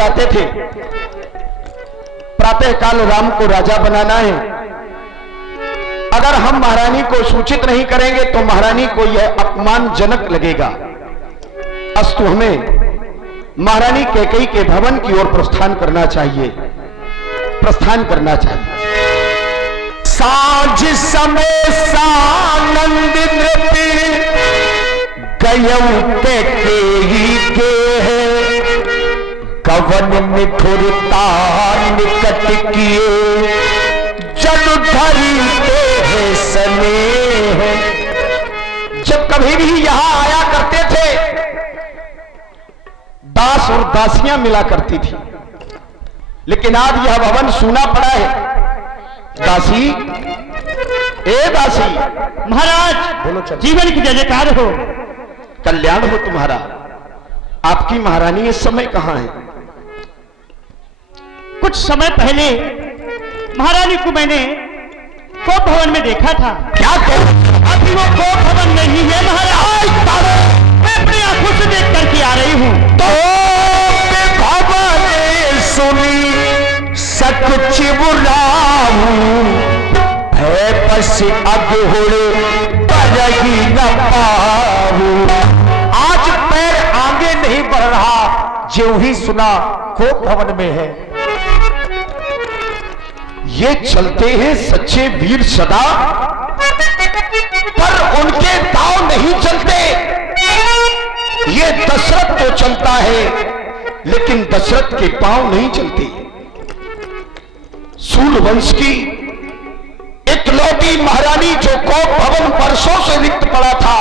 जाते थे, प्रातःकाल राम को राजा बनाना है। अगर हम महारानी को सूचित नहीं करेंगे तो महारानी को यह अपमानजनक लगेगा। अस्तु हमें महारानी कैकेयी के भवन की ओर प्रस्थान करना चाहिए, प्रस्थान करना चाहिए। साँझ समय सानंद नृत्य गयऊ कैकेयी के कवन मिठुरता निकट किए जल धरी के स्नेह। जब कभी भी यहां आया करते थे दास और दासियां मिला करती थी, लेकिन आज यह भवन सूना पड़ा है। दासी, ए दासी। महाराज बोलो चलो। जीवन की जय जयकार हो, कल्याण हो तुम्हारा। आपकी महारानी इस समय कहां है? कुछ समय पहले महारानी को मैंने कोप भवन में देखा था। क्या अभी वो कोप भवन नहीं है महाराज, मैं अपनी आंखों से देख करके आ रही हूं। तो भवन सुनी सच बुलाऊं है बस अधूरे करही न पाऊं। आज पैर आगे नहीं बढ़ रहा, जो ही सुना कोप भवन में है। ये चलते हैं सच्चे वीर सदा, पर उनके दांव नहीं चलते। ये दशरथ तो चलता है, लेकिन दशरथ के पांव नहीं चलते। सूर्यवंश की इकलौती महारानी जो कोप भवन वर्षों से रिक्त पड़ा था,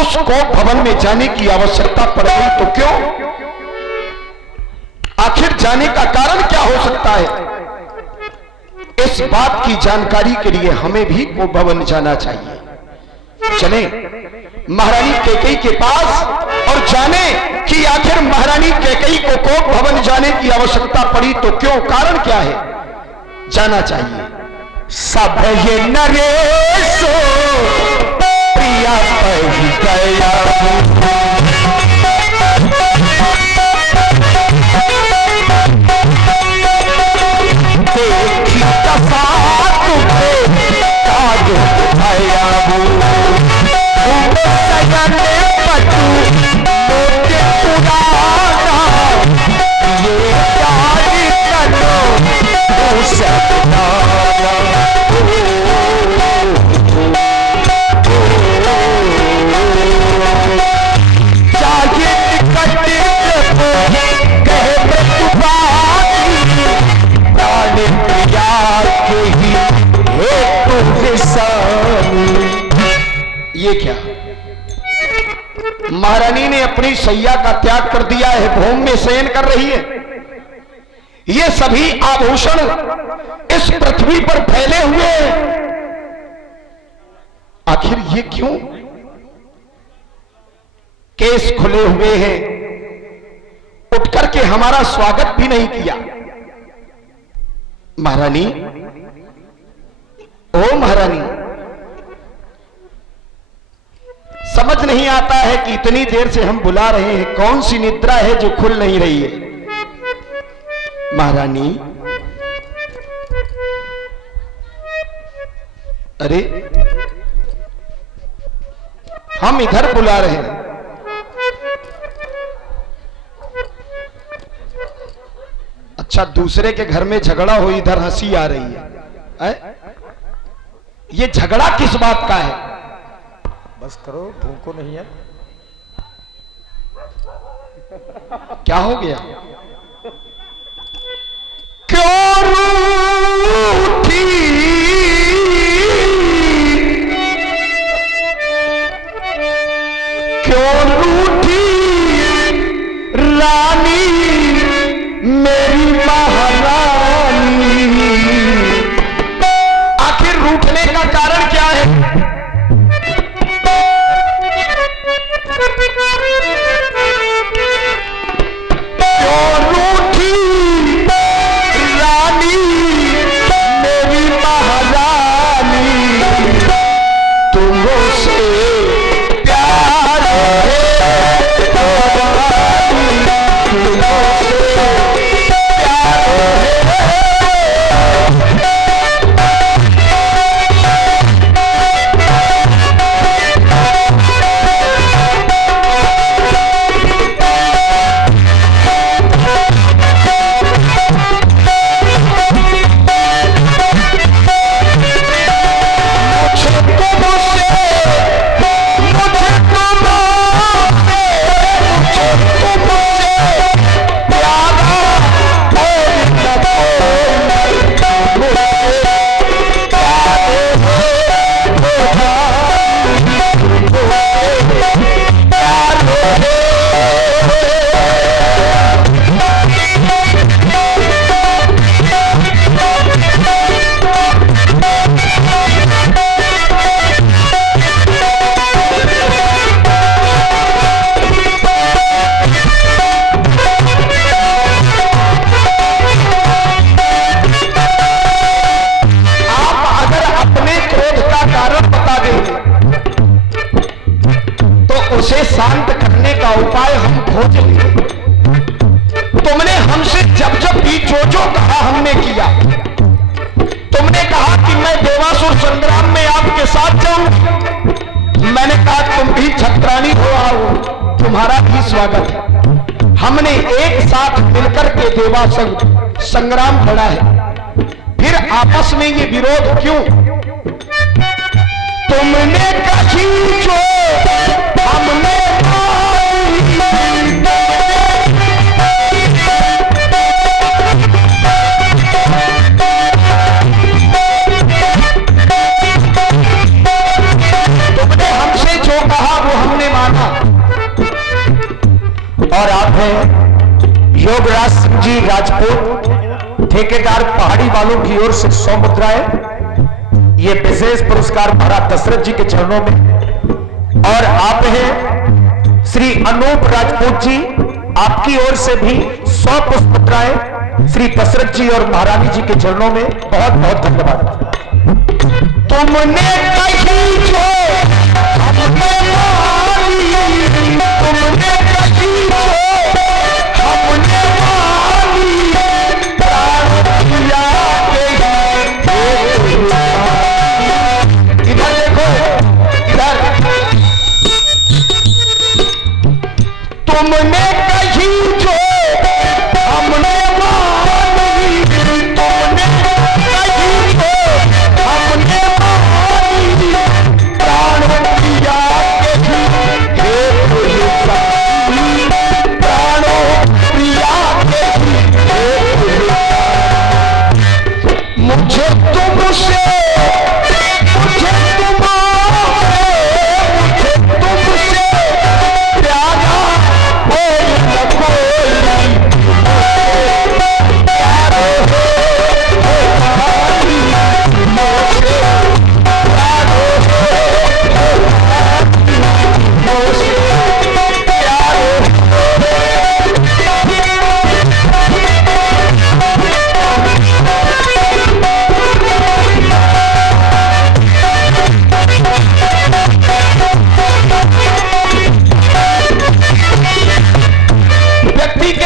उस कोप भवन में जाने की आवश्यकता पड़ गई तो क्यों? आखिर जाने का कारण क्या हो सकता है? इस बात की जानकारी के लिए हमें भी कोप भवन जाना चाहिए। चले महारानी कैकेयी के पास और जाने कि आखिर महारानी कैकेयी को कोप भवन जाने की आवश्यकता पड़ी तो क्यों, कारण क्या है, जाना चाहिए। सब ये नरेशो प्रिया पही गया ये क्या? महारानी ने अपनी सैया का त्याग कर दिया है, भूमि में शयन कर रही है। ये सभी आभूषण इस पृथ्वी पर फैले हुए हैं, आखिर ये क्यों? केस खुले हुए हैं, उठ करके हमारा स्वागत भी नहीं किया। महारानी, ओ महारानी, समझ नहीं आता है कि इतनी देर से हम बुला रहे हैं, कौन सी निद्रा है जो खुल नहीं रही है? महारानी, अरे हम इधर बुला रहे हैं। अच्छा, दूसरे के घर में झगड़ा हो, इधर हंसी आ रही है। ये झगड़ा किस बात का है? बस करो, भूखो नहीं है। क्या हो गया? क्यों रूठी क्यों रूठी रानी मेरी महारानी? आखिर रूठने का कारण क्या है? क्यों तुम्हारा भी स्वागत है। हमने एक साथ मिलकर के देवा संग्राम लड़ा है, फिर आपस में ये विरोध क्यों? तुमने कही जो हमने हमसे जो कहा वो हमने माना। और आप हैं योगराज सिंह जी राजपूत, ठेकेदार पहाड़ी वालों की ओर से 100 मुद्राएं, ये विशेष पुरस्कार महाराज दशरथ जी के चरणों में। और आप हैं श्री अनूप राजपूत जी, आपकी ओर से भी 100 पुष्प मुद्राएं श्री दशरथ जी और महारानी जी के चरणों में। बहुत बहुत धन्यवाद। तुमने कही जो हमने मानी, तुमने कही जो हमने मानी, प्राण दिया इधर देखो, इधर। तुमने कही जो हमने मानी, तुमने कही जो हमने प्राण दिया प्राणों प्रिया मुझे तुमसे, मुझे तुमसे प्यारा कोई न कोई, प्यारो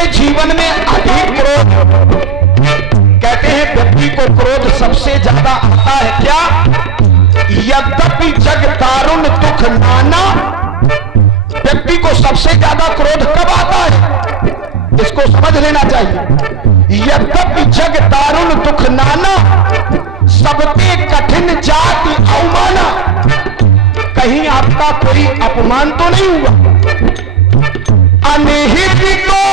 जीवन में अधिक क्रोध, कहते हैं व्यक्ति को क्रोध सबसे ज्यादा आता है क्या? यद्यपि जग दारुण दुख नाना, व्यक्ति को सबसे ज्यादा क्रोध कब आता है? इसको समझ लेना चाहिए। यद्यपि जग दारुण दुख नाना, सबके कठिन जाति अवमाना। कहीं आपका कोई अपमान तो नहीं हुआ? अनिहित को